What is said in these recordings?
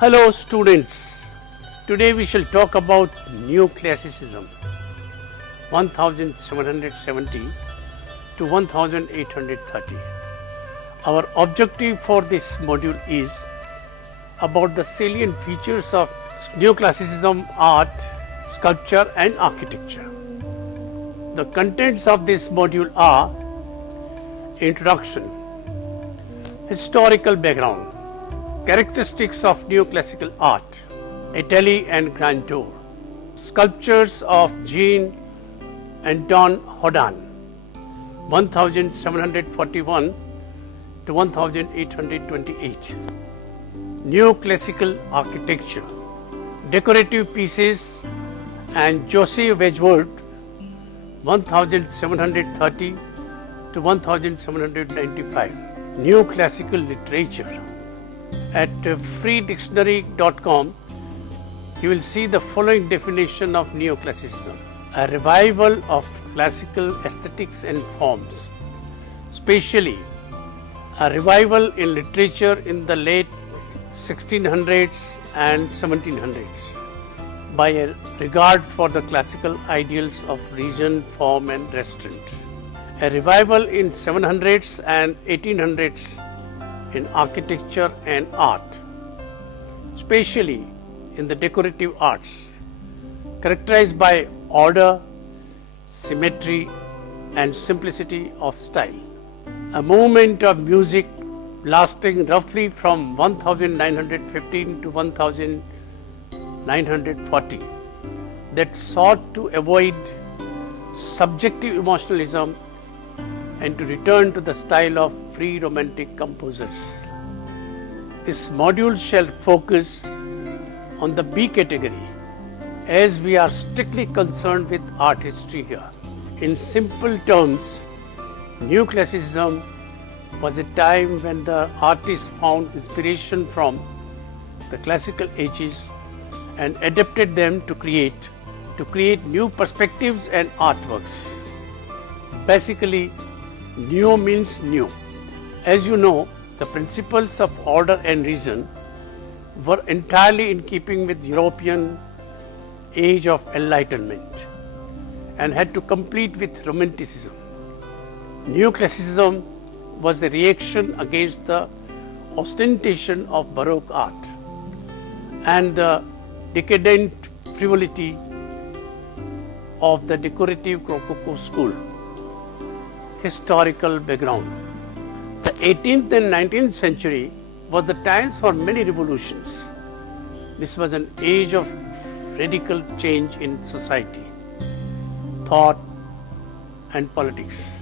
Hello students, today we shall talk about Neoclassicism 1770 to 1830. Our objective for this module is about the salient features of Neoclassicism art, sculpture and architecture. The contents of this module are Introduction, Historical background, Characteristics of Neoclassical art, Italy and grandeur, Sculptures of Jean Anton Hodan 1741 to 1828, Neoclassical architecture, Decorative pieces and Joseph Wedgwood 1730 to 1795, Neoclassical literature. At freedictionary.com, you will see the following definition of Neoclassicism: a revival of classical aesthetics and forms, especially a revival in literature in the late 1600s and 1700s by a regard for the classical ideals of region, form and restraint. A revival in 700s and 1800s in architecture and art, especially in the decorative arts, characterized by order, symmetry and simplicity of style. A movement of music lasting roughly from 1915 to 1940 that sought to avoid subjective emotionalism and to return to the style of free romantic composers. This module shall focus on the B category, as we are strictly concerned with art history here. In simple terms, Neoclassicism was a time when the artists found inspiration from the classical ages and adapted them to create new perspectives and artworks. Basically, neo means new. As you know, the principles of order and reason were entirely in keeping with European age of enlightenment and had to compete with Romanticism. Neoclassicism was a reaction against the ostentation of Baroque art and the decadent frivolity of the decorative Rococo school. Historical background. The 18th and 19th century was the times for many revolutions. This was an age of radical change in society, thought and politics.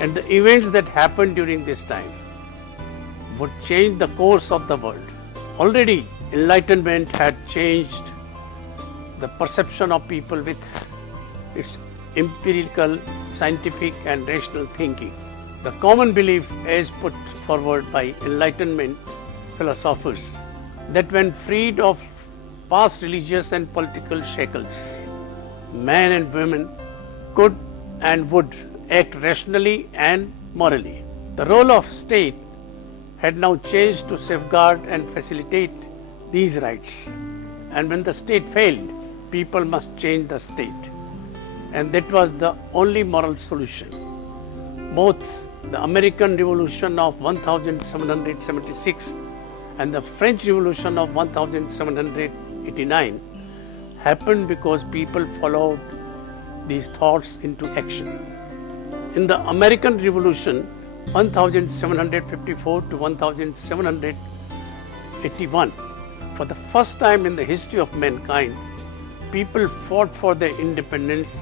And the events that happened during this time would change the course of the world. Already enlightenment had changed the perception of people with its empirical, scientific and rational thinking. The common belief as put forward by Enlightenment philosophers that when freed of past religious and political shackles, men and women could and would act rationally and morally. The role of state had now changed to safeguard and facilitate these rights. And when the state failed, people must change the state. And that was the only moral solution. Both the American Revolution of 1776 and the French Revolution of 1789 happened because people followed these thoughts into action. In the American Revolution 1754 to 1781, for the first time in the history of mankind, people fought for their independence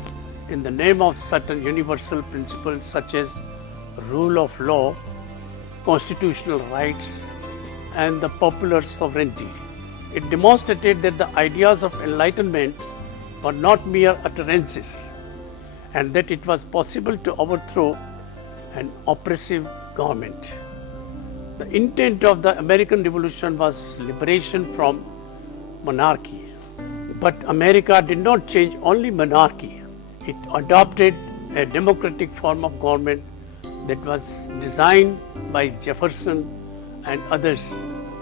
in the name of certain universal principles such as rule of law, constitutional rights, and the popular sovereignty. It demonstrated that the ideas of enlightenment were not mere utterances and that it was possible to overthrow an oppressive government. The intent of the American Revolution was liberation from monarchy. But America did not change only monarchy. It adopted a democratic form of government that was designed by Jefferson and others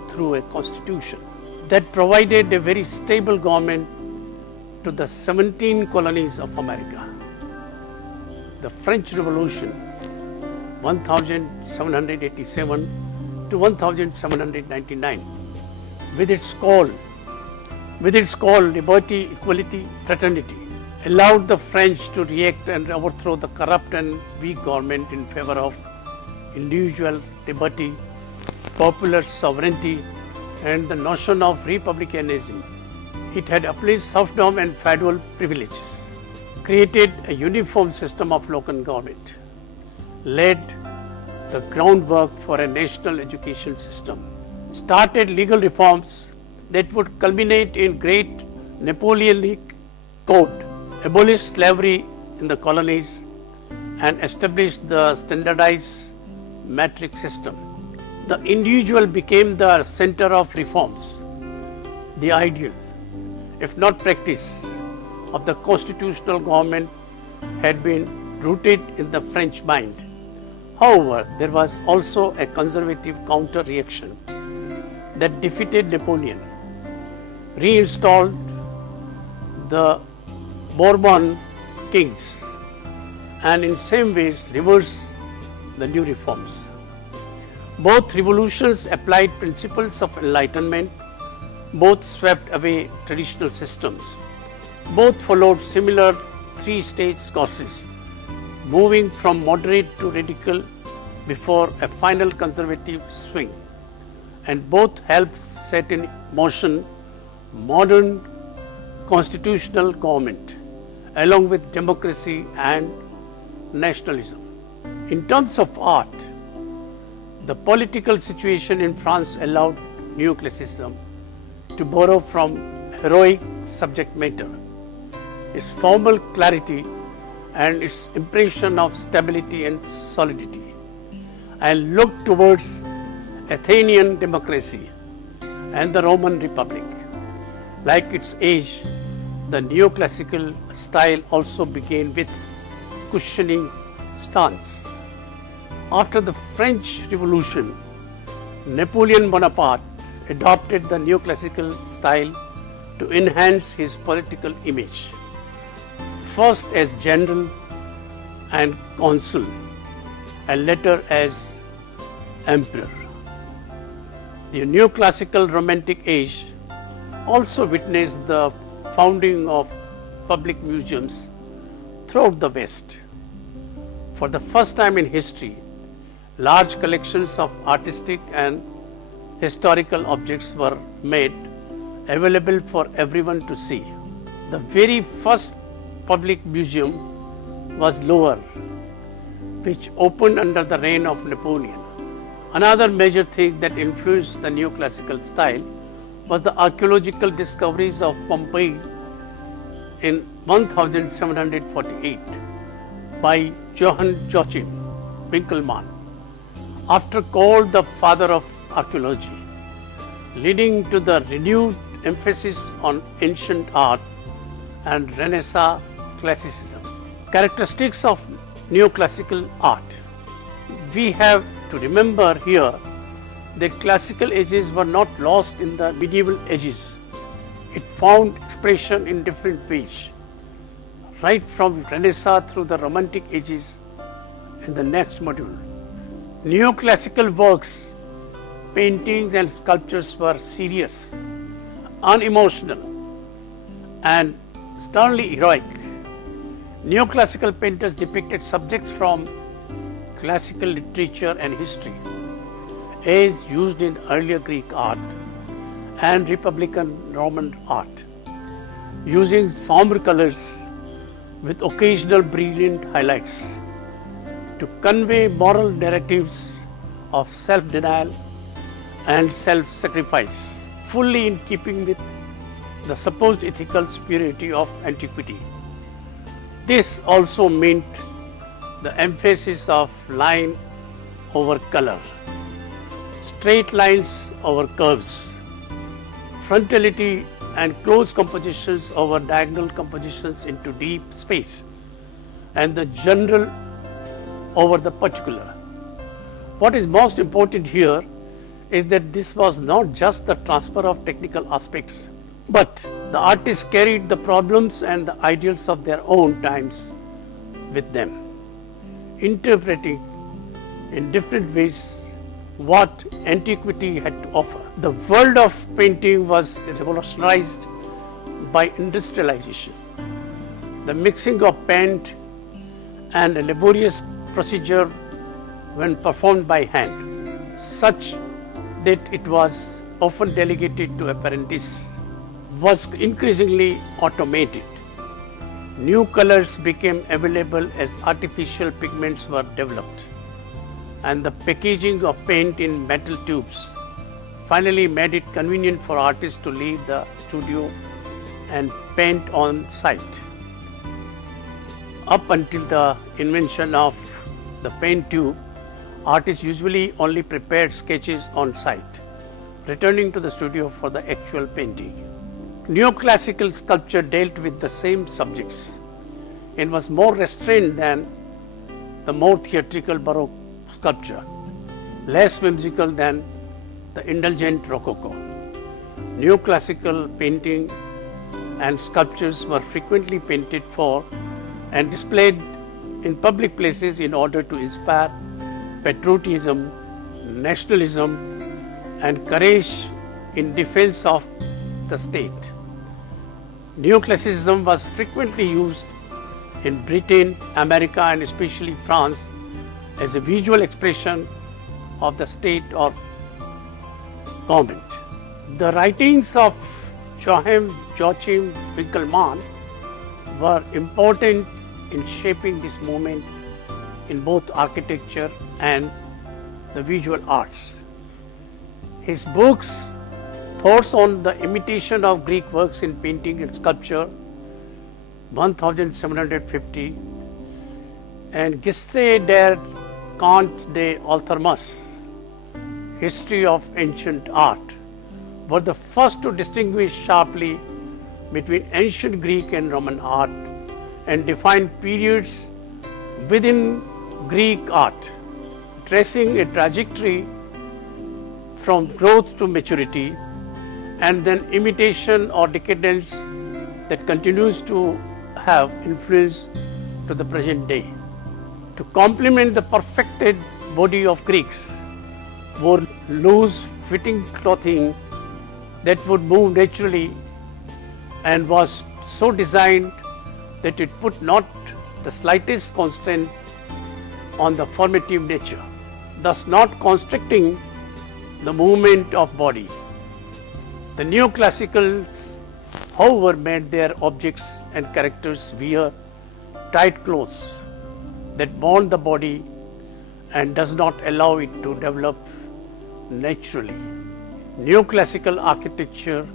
through a constitution. that provided a very stable government to the 17 colonies of America. The French Revolution, 1787 to 1799, with its call liberty, equality, fraternity, allowed the French to react and overthrow the corrupt and weak government in favor of individual liberty, popular sovereignty, and the notion of republicanism. It had abolished serfdom and feudal privileges, created a uniform system of local government, laid the groundwork for a national education system, started legal reforms that would culminate in great Napoleonic code, abolished slavery in the colonies, and established the standardized metric system. The individual became the center of reforms. The ideal, if not practice, of the constitutional government had been rooted in the French mind. However, there was also a conservative counter-reaction that defeated Napoleon, reinstalled the Bourbon kings, and in some ways reversed the new reforms. Both revolutions applied principles of enlightenment, both swept away traditional systems, both followed similar three-stage courses, moving from moderate to radical before a final conservative swing, and both helped set in motion modern constitutional government along with democracy and nationalism. In terms of art, the political situation in France allowed neoclassicism to borrow from heroic subject matter, its formal clarity and its impression of stability and solidity, and look towards Athenian democracy and the Roman Republic. Like its age, the neoclassical style also began with cushioning stance. After the French Revolution, Napoleon Bonaparte adopted the neoclassical style to enhance his political image, first as general and consul, and later as emperor. The neoclassical Romantic age also witnessed the founding of public museums throughout the West. For the first time in history, large collections of artistic and historical objects were made available for everyone to see. The very first public museum was Louvre, which opened under the reign of Napoleon. Another major thing that influenced the neoclassical style was the archaeological discoveries of Pompeii in 1748 by Joachim Winckelmann, after called the father of archaeology, leading to the renewed emphasis on ancient art and Renaissance classicism. Characteristics of neoclassical art. We have to remember here that classical ages were not lost in the medieval ages. It found expression in different ways, right from Renaissance through the Romantic ages in the next module. Neoclassical works, paintings and sculptures were serious, unemotional, and sternly heroic. Neoclassical painters depicted subjects from classical literature and history, as used in earlier Greek art and Republican Roman art, using somber colors with occasional brilliant highlights to convey moral narratives of self-denial and self-sacrifice, fully in keeping with the supposed ethical superiority of antiquity. This also meant the emphasis of line over color, straight lines over curves, frontality and close compositions over diagonal compositions into deep space, and the general over the particular. What is most important here is that this was not just the transfer of technical aspects, but the artists carried the problems and the ideals of their own times with them, interpreting in different ways what antiquity had to offer. The world of painting was revolutionized by industrialization. The mixing of paint and a laborious procedure when performed by hand, such that it was often delegated to apprentices, was increasingly automated. New colors became available as artificial pigments were developed, and the packaging of paint in metal tubes finally made it convenient for artists to leave the studio and paint on site. Up until the invention of the paint tube, artists usually only prepared sketches on site, returning to the studio for the actual painting. Neoclassical sculpture dealt with the same subjects and was more restrained than the more theatrical Baroque sculpture, less whimsical than the indulgent Rococo. Neoclassical painting and sculptures were frequently painted for and displayed in public places in order to inspire patriotism, nationalism, and courage in defense of the state. Neoclassicism was frequently used in Britain, America, and especially France as a visual expression of the state or government. The writings of Joachim Winckelmann were important in shaping this movement in both architecture and the visual arts. His books, Thoughts on the Imitation of Greek Works in Painting and Sculpture, 1750, and Geste der Kunst des Althermus, History of Ancient Art, were the first to distinguish sharply between ancient Greek and Roman art and define periods within Greek art, tracing a trajectory from growth to maturity and then imitation or decadence that continues to have influence to the present day. To complement the perfected body of Greeks, wore loose fitting clothing that would move naturally and was so designed that it put not the slightest constraint on the formative nature, thus not constricting the movement of body. The neoclassicals, however, made their objects and characters wear tight clothes that bond the body and does not allow it to develop naturally. Neoclassical architecture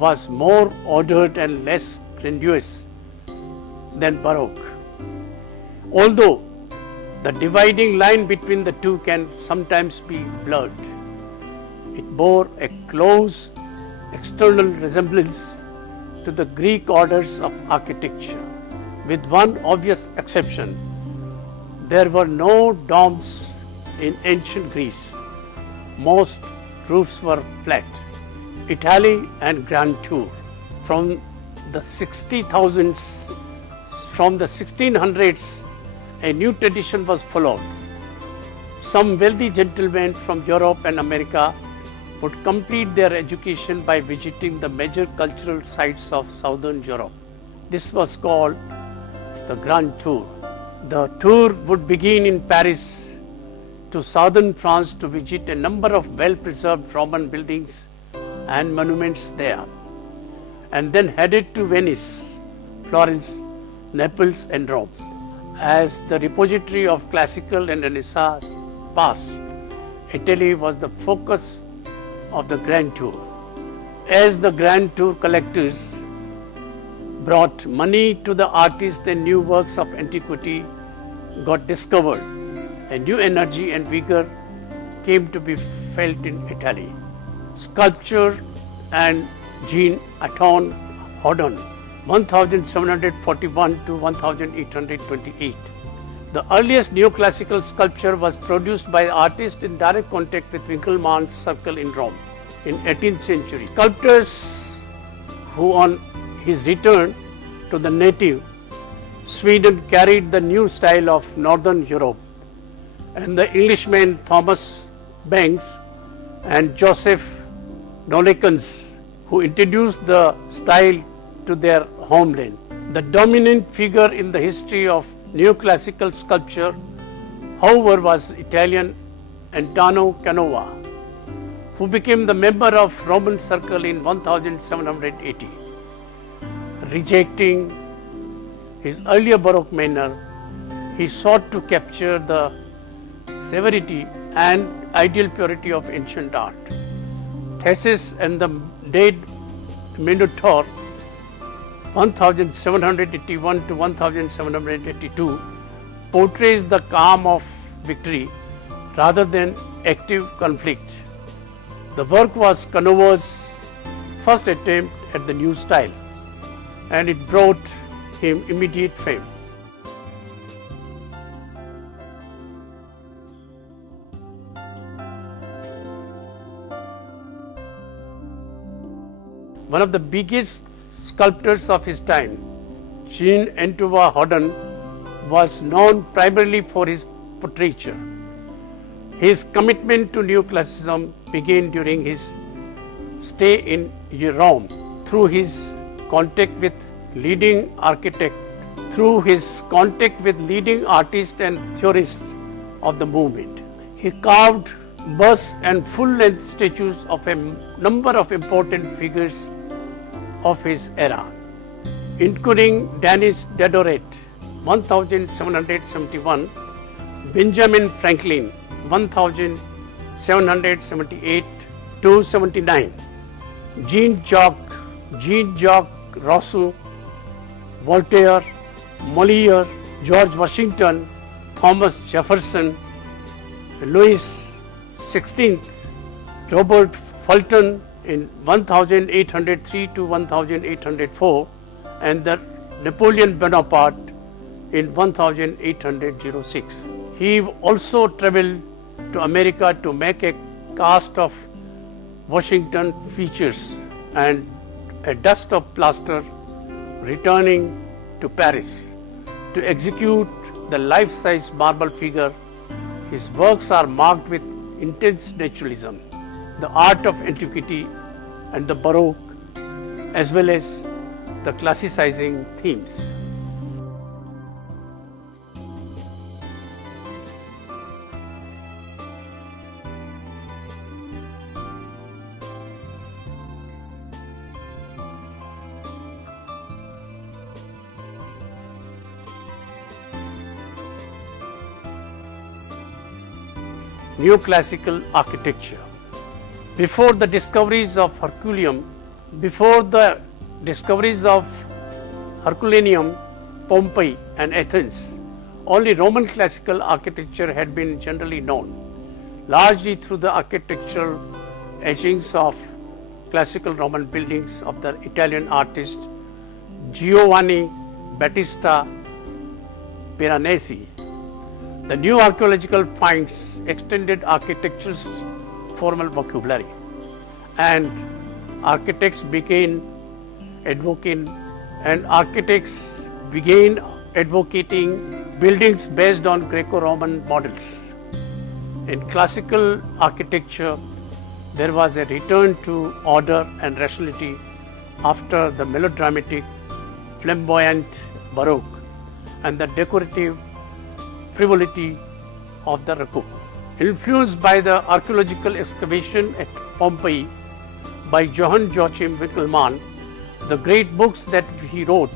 was more ordered and less grandiose than Baroque. Although the dividing line between the two can sometimes be blurred, it bore a close external resemblance to the Greek orders of architecture, with one obvious exception. There were no domes in ancient Greece. Most roofs were flat. Italy and Grand Tour. From the 1600s, a new tradition was followed. Some wealthy gentlemen from Europe and America would complete their education by visiting the major cultural sites of Southern Europe. This was called the Grand Tour. The tour would begin in Paris to southern France to visit a number of well-preserved Roman buildings and monuments there, and then headed to Venice, Florence, Naples, and Rome. As the repository of classical and Renaissance past, Italy was the focus of the Grand Tour. As the Grand Tour collectors brought money to the artists and new works of antiquity got discovered, a new energy and vigor came to be felt in Italy. Sculpture and Jean-Antoine Houdon, 1741 to 1828, The earliest neoclassical sculpture was produced by artists in direct contact with Winckelmann's circle in Rome in 18th century. Sculptors who on his return to the native Sweden carried the new style of Northern Europe, and the Englishmen Thomas Banks and Joseph Nollekens who introduced the style to their homeland. The dominant figure in the history of neoclassical sculpture, however, was Italian Antonio Canova, who became the member of Roman circle in 1780. Rejecting his earlier Baroque manner, he sought to capture the severity and ideal purity of ancient art. Thesis and the Dead Minotaur 1781 to 1782 portrays the calm of victory rather than active conflict. The work was Canova's first attempt at the new style, and it brought him immediate fame. One of the biggest sculptors of his time, Jean-Antoine Houdon, was known primarily for his portraiture. His commitment to neoclassicism began during his stay in Rome through his contact with leading architects, artists and theorists of the movement. He carved busts and full-length statues of a number of important figures of his era, including Danish Diderot 1771, Benjamin Franklin 1778 to 79, Jean-Jacques Rousseau, Voltaire, Molière, George Washington, Thomas Jefferson, Louis XVI, Robert Fulton in 1803 to 1804, and the Napoleon Bonaparte in 1806. He also traveled to America to make a cast of Washington features and a dust of plaster, returning to Paris to execute the life-size marble figure. His works are marked with intense naturalism, the art of antiquity and the Baroque, as well as the classicizing themes. Neoclassical architecture. Before the discoveries of Herculaneum, Pompeii and Athens, only Roman classical architecture had been generally known, largely through the architectural etchings of classical Roman buildings of the Italian artist Giovanni Battista Piranesi. The new archaeological finds extended architecture's formal vocabulary, and architects began advocating buildings based on Greco-Roman models. In classical architecture, there was a return to order and rationality after the melodramatic, flamboyant Baroque and the decorative frivolity of the Rococo. Influenced by the archaeological excavation at Pompeii by Johann Joachim Winckelmann, the great books that he wrote,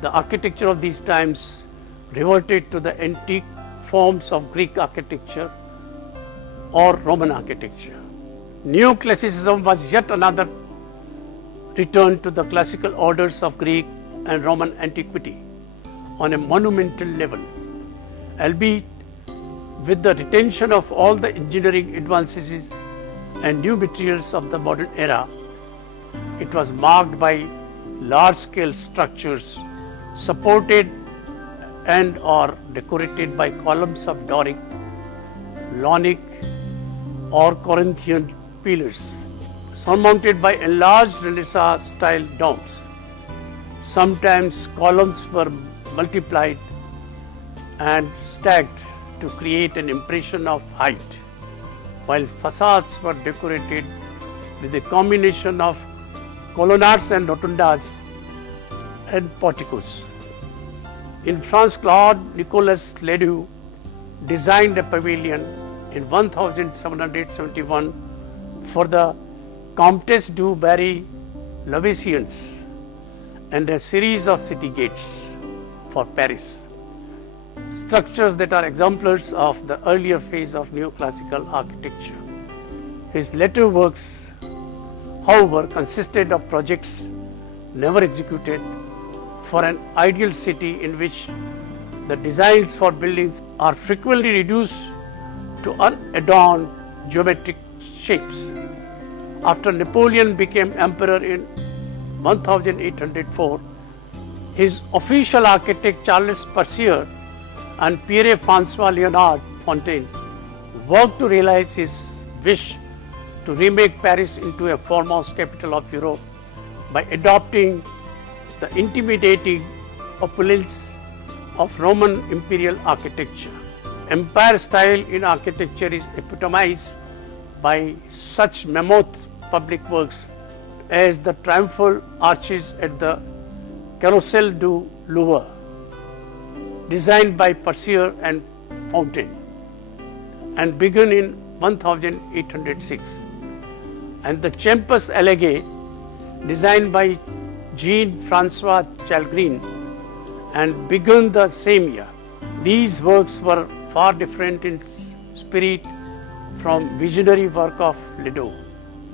the architecture of these times reverted to the antique forms of Greek architecture or Roman architecture. Neoclassicism was yet another return to the classical orders of Greek and Roman antiquity on a monumental level, albeit with the retention of all the engineering advances and new materials of the modern era. It was marked by large-scale structures supported and or decorated by columns of Doric, Ionic or Corinthian pillars, surmounted by enlarged Renaissance style domes. Sometimes columns were multiplied and stacked to create an impression of height, while facades were decorated with a combination of colonnades and rotundas and porticos. In France, Claude Nicholas Ledoux designed a pavilion in 1771 for the Comtesse du Barry-Lovisians and a series of city gates for Paris, structures that are exemplars of the earlier phase of neoclassical architecture. His later works, however, consisted of projects never executed for an ideal city in which the designs for buildings are frequently reduced to unadorned geometric shapes. After Napoleon became emperor in 1804, his official architect Charles Percier and Pierre-François Léonard Fontaine worked to realize his wish to remake Paris into a foremost capital of Europe by adopting the intimidating opulence of Roman imperial architecture. Empire style in architecture is epitomized by such mammoth public works as the triumphal arches at the Carrousel du Louvre, designed by Percier and Fontaine and begun in 1806, and the Campus Allégé, designed by Jean-François Chalgrin and begun the same year. These works were far different in spirit from visionary work of Ledoux.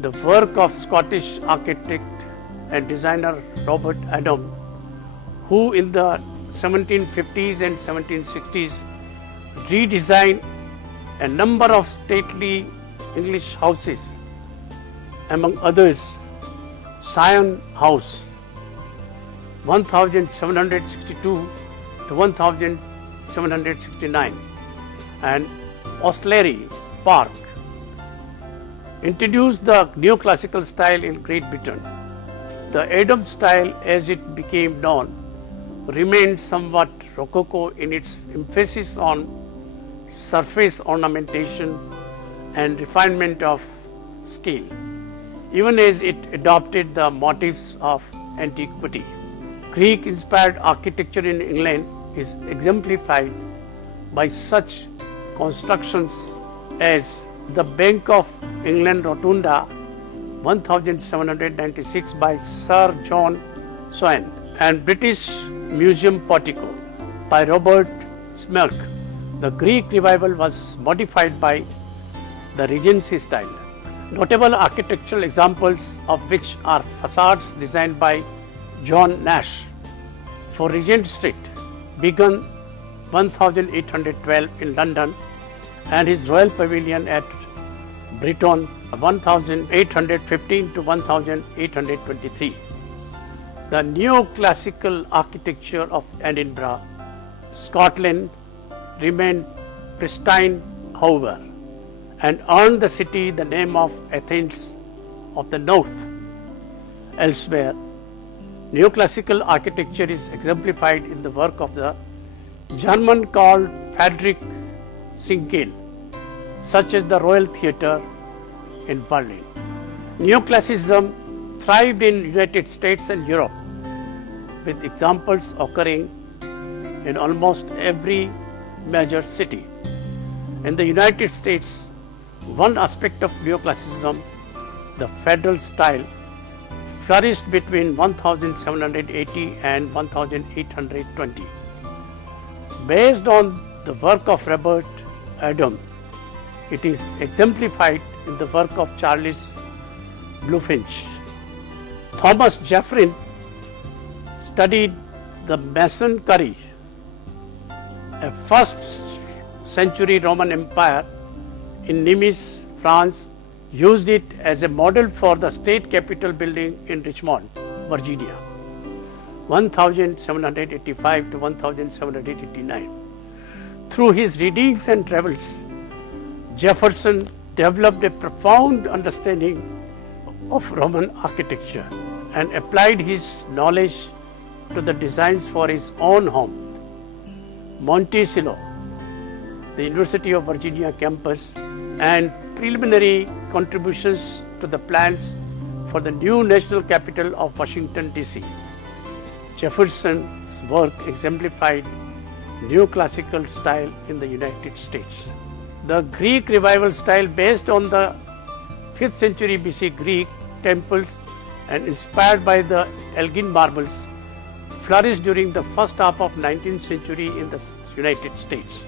The work of Scottish architect and designer Robert Adam, who in the 1750s and 1760s redesigned a number of stately English houses, among others Sion House 1762 to 1769 and Ostley Park, introduced the neoclassical style in Great Britain. The Adam style, as it became known, remained somewhat rococo in its emphasis on surface ornamentation and refinement of scale, even as it adopted the motifs of antiquity. Greek-inspired architecture in England is exemplified by such constructions as the Bank of England Rotunda 1796 by Sir John Swan and British Museum Portico by Robert Smirke. The Greek revival was modified by the Regency style. Notable architectural examples of which are facades designed by John Nash for Regent Street, begun 1812 in London, and his Royal Pavilion at Brighton 1815 to 1823. The neoclassical architecture of Edinburgh, Scotland remained pristine, however, and earned the city the name of Athens of the North. Elsewhere, neoclassical architecture is exemplified in the work of the German called Friedrich Schinkel, such as the Royal Theatre in Berlin. Neoclassicism thrived in United States and Europe, with examples occurring in almost every major city. In the United States, one aspect of neoclassicism, the federal style, flourished between 1780 and 1820. Based on the work of Robert Adam, it is exemplified in the work of Charles Bluefinch. Thomas Jefferson studied the Mason Curry, a first-century Roman Empire in Nimes, France, used it as a model for the state capitol building in Richmond, Virginia. 1785 to 1789. Through his readings and travels, Jefferson developed a profound understanding of Roman architecture and applied his knowledge to the designs for his own home. Monticello, the University of Virginia campus, and preliminary contributions to the plans for the new national capital of Washington, D.C. Jefferson's work exemplified neoclassical style in the United States. The Greek revival style, based on the 5th century BC Greek temples and inspired by the Elgin marbles, flourished during the first half of 19th century in the United States.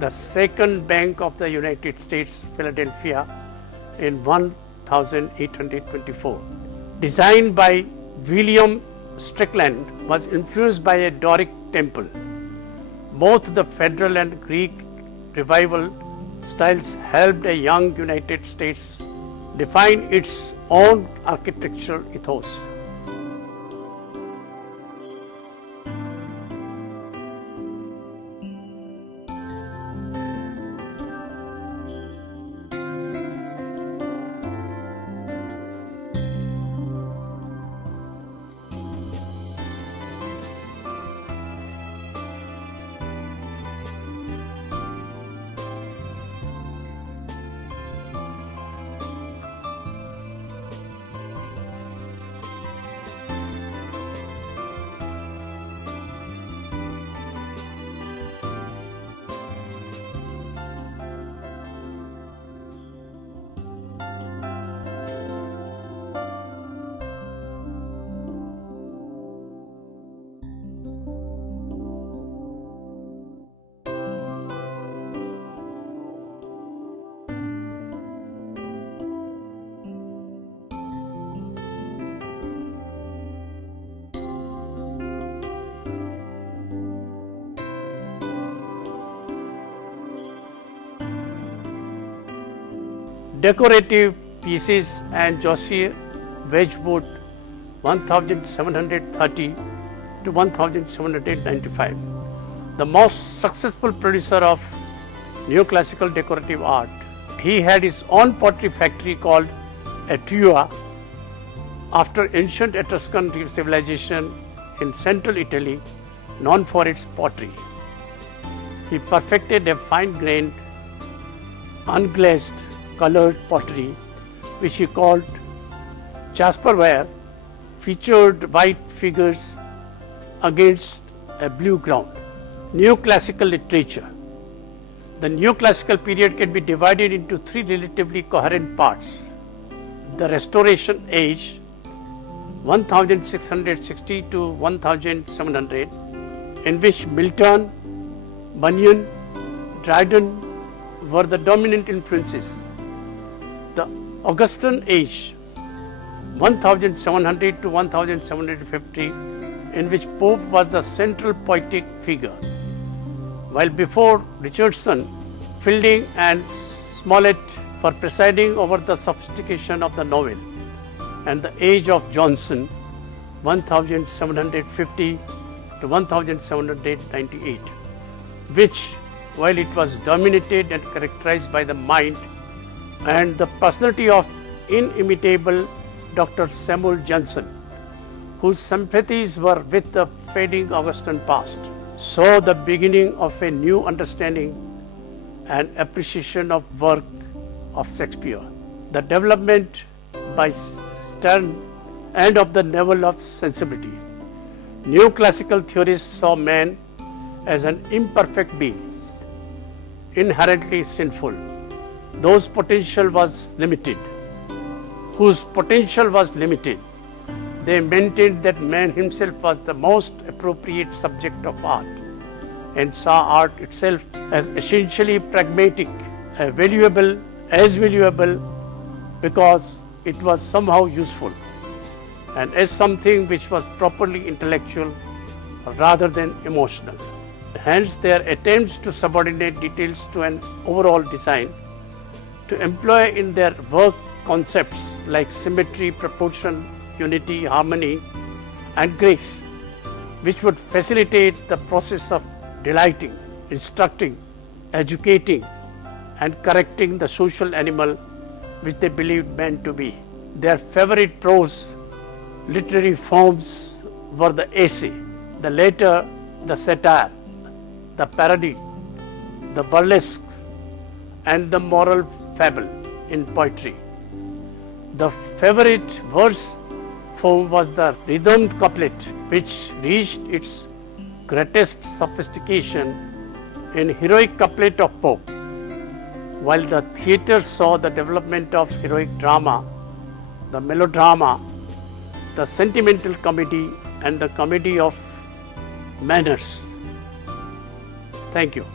The Second Bank of the United States, Philadelphia, in 1824, designed by William Strickland, was influenced by a Doric temple. Both the Federal and Greek revival styles helped a young United States define its own architectural ethos. Decorative pieces and Josie Wedgwood, 1730 to 1795. The most successful producer of neoclassical decorative art. He had his own pottery factory called Atua after ancient Etruscan civilization in central Italy, known for its pottery. He perfected a fine-grained, unglazed, colored pottery, which he called jasperware, featured white figures against a blue ground. Neoclassical literature. The neoclassical period can be divided into three relatively coherent parts. The Restoration Age, 1660 to 1700, in which Milton, Bunyan, Dryden were the dominant influences. The Augustan Age, 1700 to 1750, in which Pope was the central poetic figure, while before Richardson, Fielding and Smollett were presiding over the sophistication of the novel, and the Age of Johnson, 1750 to 1798, which, while it was dominated and characterized by the mind and the personality of inimitable Dr. Samuel Johnson, whose sympathies were with the fading Augustan past, saw the beginning of a new understanding and appreciation of work of Shakespeare, the development by Sterne and of the level of sensibility. Neoclassical theorists saw man as an imperfect being, inherently sinful, whose potential was limited. They maintained that man himself was the most appropriate subject of art and saw art itself as essentially pragmatic, valuable because it was somehow useful, and as something which was properly intellectual rather than emotional. Hence, their attempts to subordinate details to an overall design, to employ in their work concepts like symmetry, proportion, unity, harmony, and grace, which would facilitate the process of delighting, instructing, educating, and correcting the social animal which they believed men to be. Their favorite prose literary forms were the essay, the later the satire, the parody, the burlesque, and the moral fable in poetry. The favorite verse form was the rhythmed couplet, which reached its greatest sophistication in heroic couplet of Pope, while the theatre saw the development of heroic drama, the melodrama, the sentimental comedy, and the comedy of manners. Thank you.